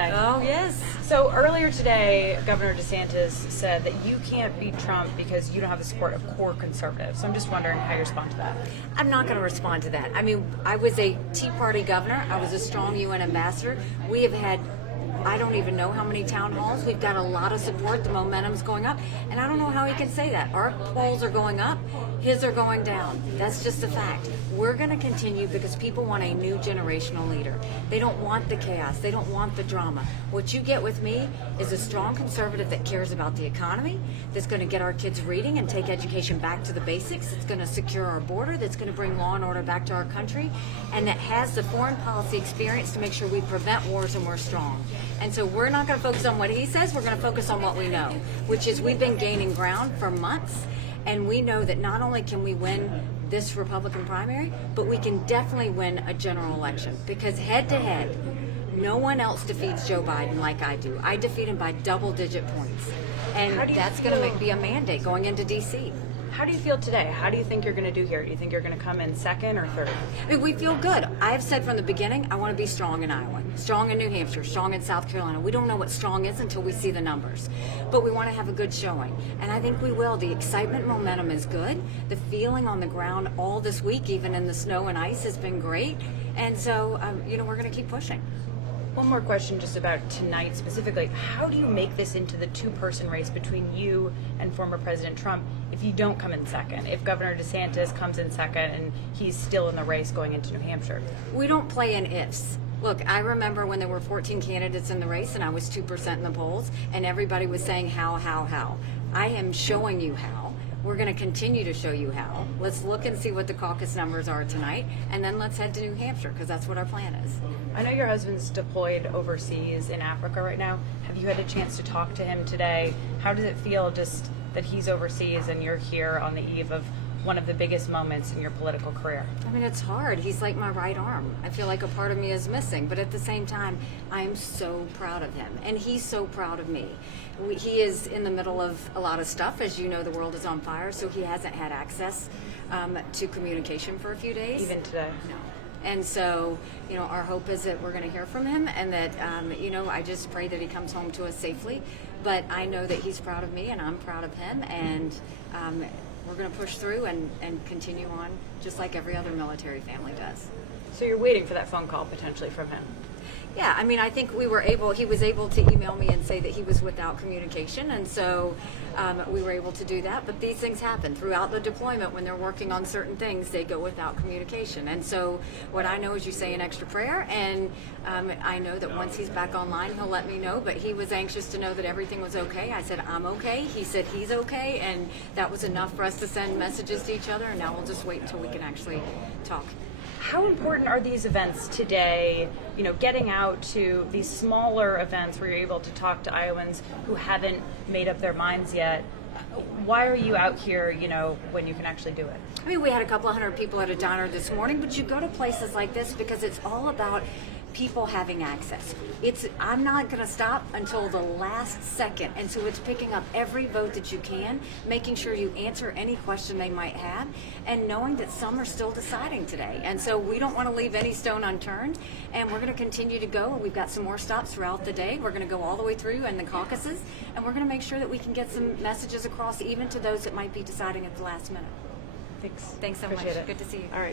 say. Oh, yes. So earlier today, Governor DeSantis said that you can't beat Trump because you don't have the support of core conservatives. So I'm just wondering how you respond to that. I'm not going to respond to that. I mean, I was a Tea Party governor. I was a strong UN ambassador. We have had, I don't even know how many town halls. We've got a lot of support. The momentum's going up. And I don't know how he can say that. Our polls are going up. His are going down. That's just a fact. We're going to continue because people want a new generational leader. They don't want the chaos. They don't want the drama. What you get with me is a strong conservative that cares about the economy, that's going to get our kids reading and take education back to the basics, that's going to secure our border, that's going to bring law and order back to our country, and that has the foreign policy experience to make sure we prevent wars and we're strong. And so we're not going to focus on what he says. We're going to focus on what we know, which is we've been gaining ground for months. And we know that not only can we win this Republican primary, but we can definitely win a general election. Because head to head, no one else defeats Joe Biden like I do. I defeat him by double-digit points. And that's going to be a mandate going into D.C. How do you feel today? How do you think you're going to do here? Do you think you're going to come in second or third? I mean, we feel good. I have said from the beginning, I want to be strong in Iowa, strong in New Hampshire, strong in South Carolina. We don't know what strong is until we see the numbers. But we want to have a good showing. And I think we will. The excitement momentum is good. The feeling on the ground all this week, even in the snow and ice, has been great. And so, we're going to keep pushing. One more question just about tonight specifically. How do you make this into the two-person race between you and former President Trump if you don't come in second? If Governor DeSantis comes in second and he's still in the race going into New Hampshire? We don't play in ifs. Look, I remember when there were 14 candidates in the race and I was 2% in the polls and everybody was saying how. I am showing you how. We're going to continue to show you how. Let's look and see what the caucus numbers are tonight, and then let's head to New Hampshire, because that's what our plan is. I know your husband's deployed overseas in Africa right now. Have you had a chance to talk to him today? How does it feel just that he's overseas and you're here on the eve of one of the biggest moments in your political career? I mean, it's hard. He's like my right arm. I feel like a part of me is missing, but at the same time, I am so proud of him, and he's so proud of me. He is in the middle of a lot of stuff. As you know, the world is on fire, so he hasn't had access to communication for a few days. Even today? No. And so, our hope is that we're going to hear from him, and that, I just pray that he comes home to us safely. But I know that he's proud of me, and I'm proud of him, and we're going to push through and continue on just like every other military family does. So you're waiting for that phone call potentially from him? Yeah, I mean, I think he was able to email me and say that he was without communication, and so we were able to do that. But these things happen throughout the deployment. When they're working on certain things, they go without communication. And so what I know is you say an extra prayer, and I know that once he's back online, he'll let me know. But he was anxious to know that everything was okay. I said, I'm okay. He said he's okay, and that was enough for us to send messages to each other, and now we'll just wait until we can actually talk. How important are these events today, getting out to these smaller events where you're able to talk to Iowans who haven't made up their minds yet? Why are you out here, when you can actually do it? I mean, we had a couple of hundred people at a diner this morning, but you go to places like this because it's all about people having access. I'm not going to stop until the last second, and so it's picking up every vote that you can, making sure you answer any question they might have, and knowing that some are still deciding today. And so we don't want to leave any stone unturned, and we're going to continue to go. We've got some more stops throughout the day. We're going to go all the way through in the caucuses, and we're going to make sure that we can get some messages across even to those that might be deciding at the last minute. Thanks. Thanks so much. Appreciate it. Good to see you. All right.